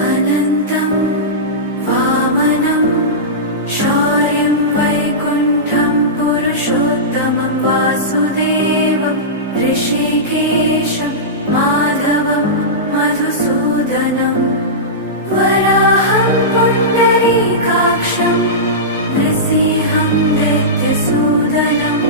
अनन्तं वामनं शौर्यं वैकुण्ठं पुरुषोत्तमं वासुदेवं ऋषिकेशं माधवं मधुसूदनं वराहं पुण्डरीकाक्षं नृसिंहं दैत्यसूदनं